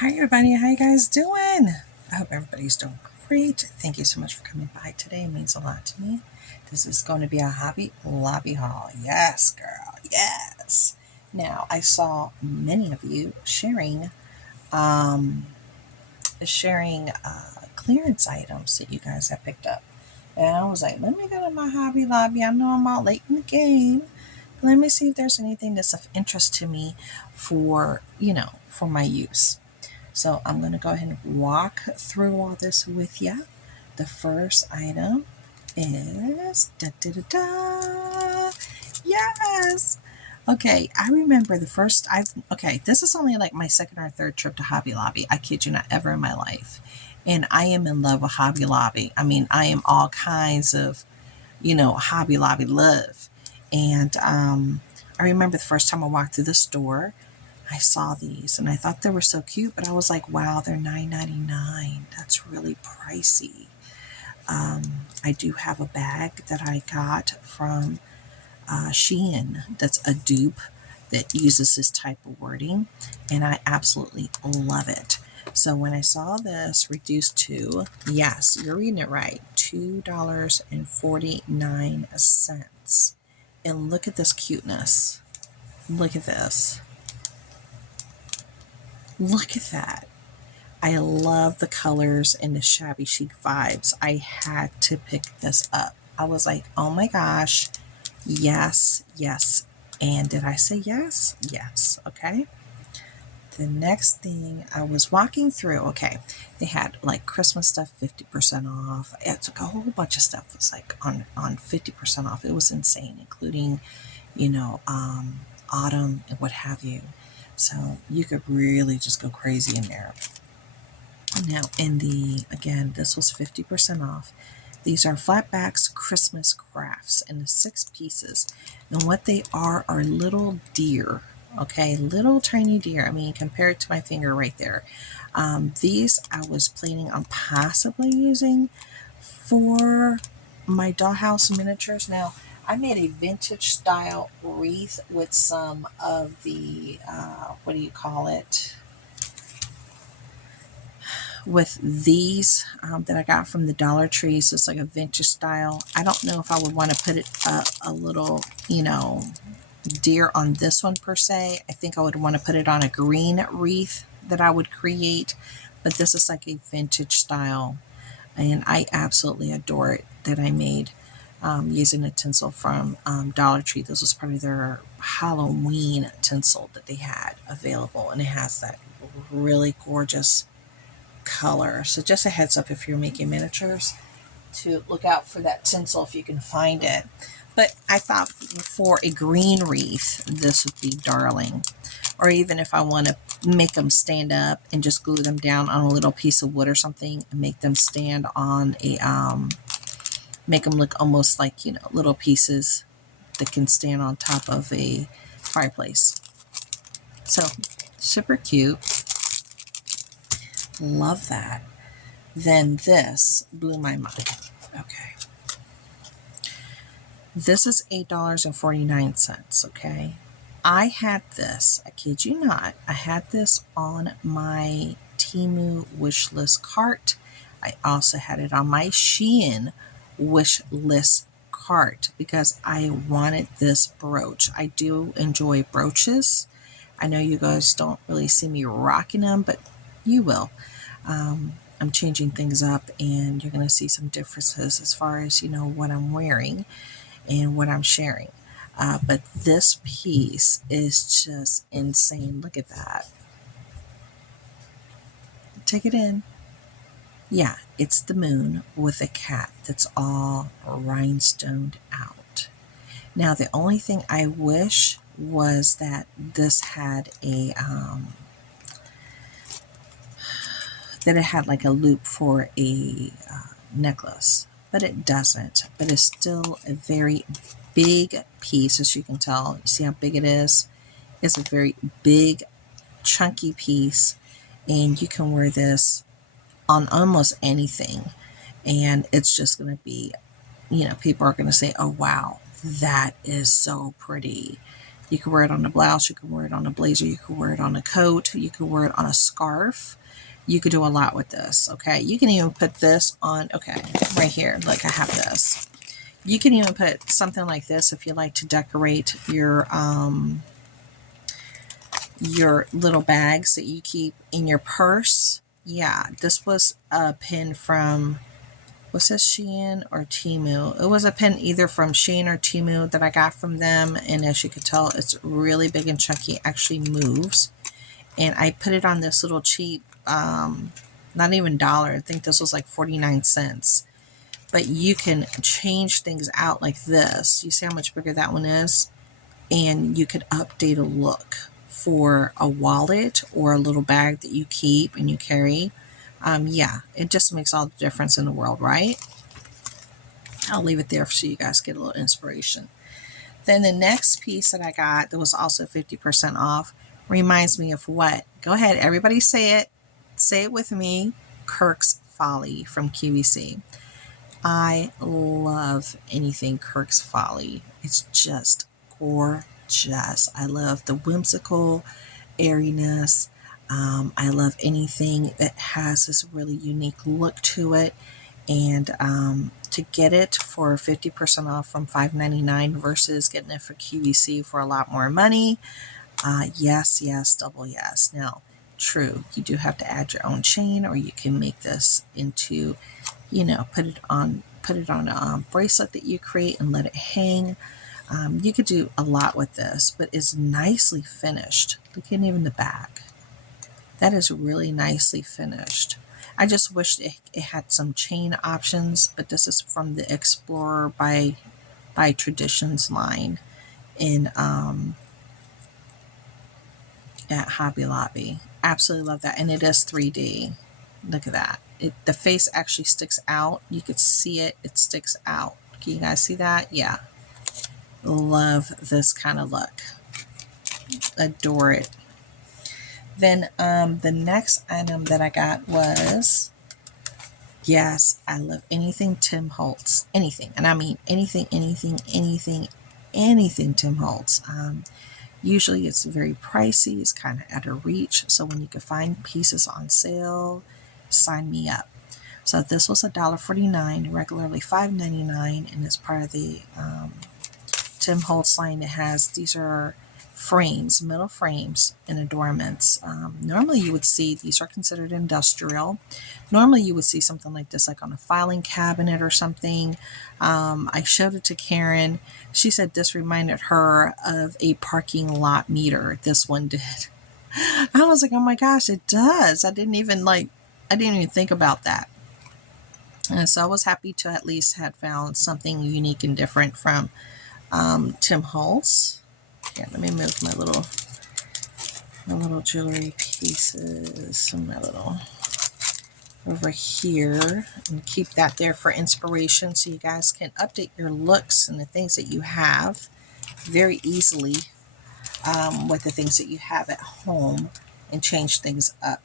Hi everybody, how you guys doing? I hope everybody's doing great. Thank you so much for coming by today. It means a lot to me. This is going to be a Hobby Lobby haul. Yes, girl, yes. Now, I saw many of you um, sharing clearance items that you guys have picked up. And I was like, let me go to my Hobby Lobby. I know I'm all late in the game. Let me see if there's anything that's of interest to me for, for my use. So I'm going to go ahead and walk through all this with you. The first item is da da da da. Yes. Okay, I remember the first this is only like my second or third trip to Hobby Lobby. I kid you not, ever in my life. And I am in love with Hobby Lobby. I mean, I am all kinds of, Hobby Lobby love. And I remember the first time I walked through the store, I saw these and I thought they were so cute, but I was like, wow, they're $9.99. That's really pricey. I do have a bag that I got from Shein that's a dupe that uses this type of wording, and I absolutely love it. So when I saw this reduced to, yes, you're reading it right, $2.49. And look at this cuteness. Look at this. Look at that. I love the colors and the shabby chic vibes. I had to pick this up. I was like, oh my gosh, yes, yes. And did I say yes? Yes. Okay. The next thing I was walking through, okay, they had like Christmas stuff 50% off. It's like a whole bunch of stuff was like on 50% off. It was insane, including, autumn and what have you. So you could really just go crazy in there. Now, again, this was 50% off. These are flatbacks Christmas crafts in the 6 pieces. And what they are little deer, okay? Little tiny deer. I mean, compared to my finger right there. These I was planning on possibly using for my dollhouse miniatures. Now, I made a vintage style wreath with some of the, what do you call it? With these that I got from the Dollar Tree. So it's like a vintage style. I don't know if I would want to put it a little, deer on this one per se. I think I would want to put it on a green wreath that I would create. But this is like a vintage style. And I absolutely adore it that I made using a tinsel from Dollar Tree. This was part of their Halloween tinsel that they had available. And it has that really gorgeous color. So just a heads up if you're making miniatures to look out for that tinsel if you can find it. But I thought for a green wreath, this would be darling. Or even if I want to make them stand up and just glue them down on a little piece of wood or something and make them stand on a, make them look almost like, little pieces that can stand on top of a fireplace. So super cute. Love that. Then this blew my mind. Okay. This is $8.49. Okay. I had this, I kid you not, I had this on my Temu wish list cart. I also had it on my Shein wish list cart because I wanted this brooch. I do enjoy brooches. I know you guys don't really see me rocking them, but you will. I'm changing things up and you're going to see some differences as far as, what I'm wearing and what I'm sharing. But this piece is just insane. Look at that. Take it in. Yeah, it's the moon with a cat that's all rhinestoned out. Now, the only thing I wish was that this had that it had like a loop for a necklace, but it doesn't. But it's still a very big piece, as you can tell. You see how big it is? It's a very big, chunky piece, and you can wear this on almost anything, and it's just going to be, people are going to say, oh wow, that is so pretty. You could wear it on a blouse, you could wear it on a blazer, you could wear it on a coat, you could wear it on a scarf. You could do a lot with this, okay? You can even put this on, okay, right here, like I have this. You can even put something like this if you like to decorate your little bags that you keep in your purse. Yeah, this was a pin from, was this Shein or Temu? It was a pin either from Shein or Temu that I got from them. And as you can tell, it's really big and chunky. It actually moves. And I put it on this little cheap, not even dollar. I think this was like 49 cents. But you can change things out like this. You see how much bigger that one is? And you could update a look for a wallet or a little bag that you keep and you carry. Yeah, it just makes all the difference in the world, right? I'll leave it there so you guys get a little inspiration. Then the next piece that I got that was also 50% off reminds me of what? Go ahead, everybody say it. Say it with me. Kirk's Folly from QVC. I love anything Kirk's Folly. It's just gorgeous. I love the whimsical airiness. I love anything that has this really unique look to it. And to get it for 50% off from $5.99 versus getting it for QVC for a lot more money, yes, yes, double yes. Now, true, you do have to add your own chain, or you can make this into, you know, put it on a bracelet that you create and let it hang. You could do a lot with this, but it's nicely finished. Look at even the back. That is really nicely finished. I just wish it had some chain options, but this is from the Explorer by Traditions line in at Hobby Lobby. Absolutely love that, and it is 3D. Look at that. The face actually sticks out. You could see it. It sticks out. Can you guys see that? Yeah. Love this kind of look. Adore it. Then the next item that I got was, yes, I love anything Tim Holtz. Anything. And I mean anything Tim Holtz. Usually it's very pricey. It's kind of at a reach. So when you can find pieces on sale, sign me up. So this was $1.49, regularly $5.99, and it's part of the Tim Holtz line. It has, these are frames, metal frames and adornments. Normally you would see, these are considered industrial. Normally you would see something like this like on a filing cabinet or something. I showed it to Karen. She said this reminded her of a parking lot meter. This one did. I was like, oh my gosh, it does. I didn't even think about that. And so I was happy to at least had found something unique and different from Tim Holtz. Here, let me move my little jewelry pieces, my little over here, and keep that there for inspiration so you guys can update your looks and the things that you have very easily with the things that you have at home and change things up.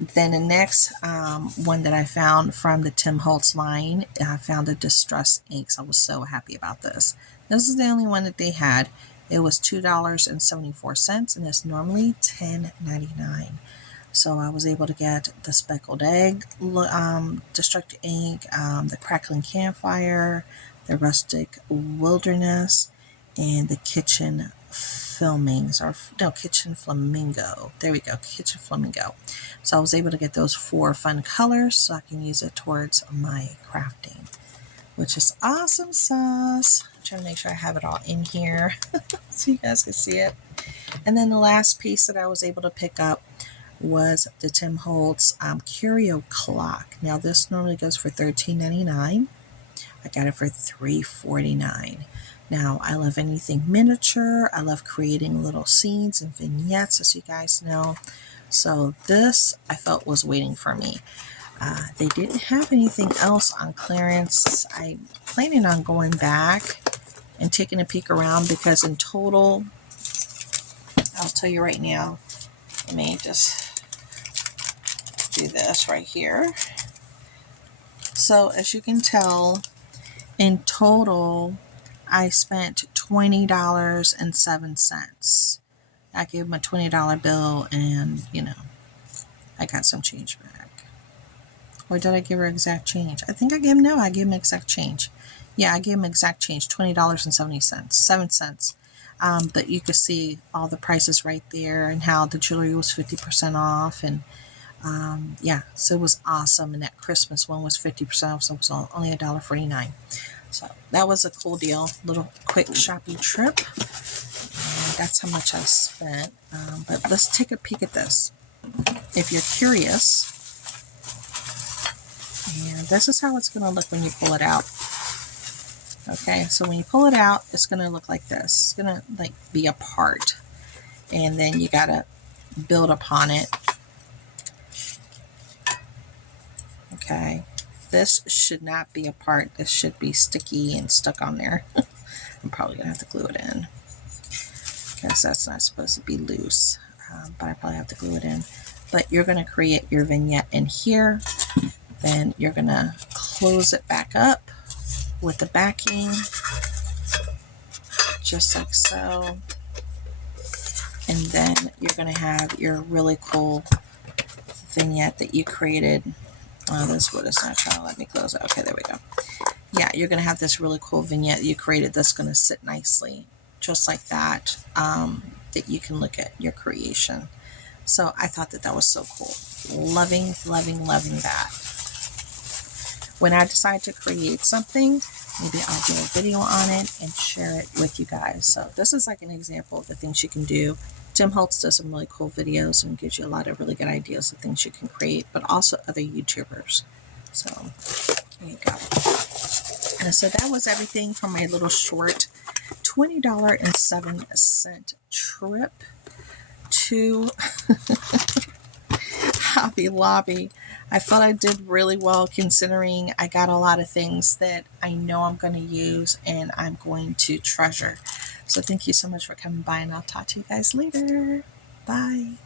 Then the next one that I found from the Tim Holtz line, I found a distress inks. I was so happy about this. This is the only one that they had. It was $2.74, and it's normally $10.99. So I was able to get the Speckled Egg Destructive Ink, the Crackling Campfire, the Rustic Wilderness, and the Kitchen Kitchen Flamingo. There we go, Kitchen Flamingo. So I was able to get those 4 fun colors so I can use it towards my crafting, which is awesome sauce. I'm trying to make sure I have it all in here so you guys can see it. And then the last piece that I was able to pick up was the Tim Holtz Curio Clock. Now this normally goes for $13.99. I got it for $3.49. Now I love anything miniature. I love creating little scenes and vignettes, as you guys know. So this I felt was waiting for me. They didn't have anything else on clearance. I'm planning on going back and taking a peek around because in total, I'll tell you right now, let me just do this right here. So as you can tell, in total, I spent $20.07. I gave him a $20 bill, and I got some change back. Or did I give her exact change? I think I gave him exact change. Yeah, I gave him exact change, $20.70, 7 cents. But you could see all the prices right there, and how the jewelry was 50% off, and yeah, so it was awesome. And that Christmas one was 50% off, so it was only $1.49. So that was a cool deal. Little quick shopping trip. That's how much I spent. But let's take a peek at this. If you're curious, and this is how it's going to look when you pull it out. Okay, so when you pull it out, it's going to look like this. It's going to be a part, and then you got to build upon it. Okay, this should not be a part. This should be sticky and stuck on there. I'm probably going to have to glue it in, because that's not supposed to be loose, but I probably have to glue it in. But you're going to create your vignette in here. Then you're going to close it back up with the backing, just like so. And then you're going to have your really cool vignette that you created. This wood is not trying to let me close it. Okay, there we go. Yeah, you're going to have this really cool vignette you created that's going to sit nicely, just like that, that you can look at your creation. So I thought that was so cool. Loving, loving, loving that. When I decide to create something, maybe I'll do a video on it and share it with you guys. So this is like an example of the things you can do. Tim Holtz does some really cool videos and gives you a lot of really good ideas of things you can create, but also other YouTubers. So there you go. And so that was everything from my little short $20.07 trip to Hobby Lobby. I felt I did really well, considering I got a lot of things that I know I'm going to use and I'm going to treasure. So thank you so much for coming by, and I'll talk to you guys later. Bye.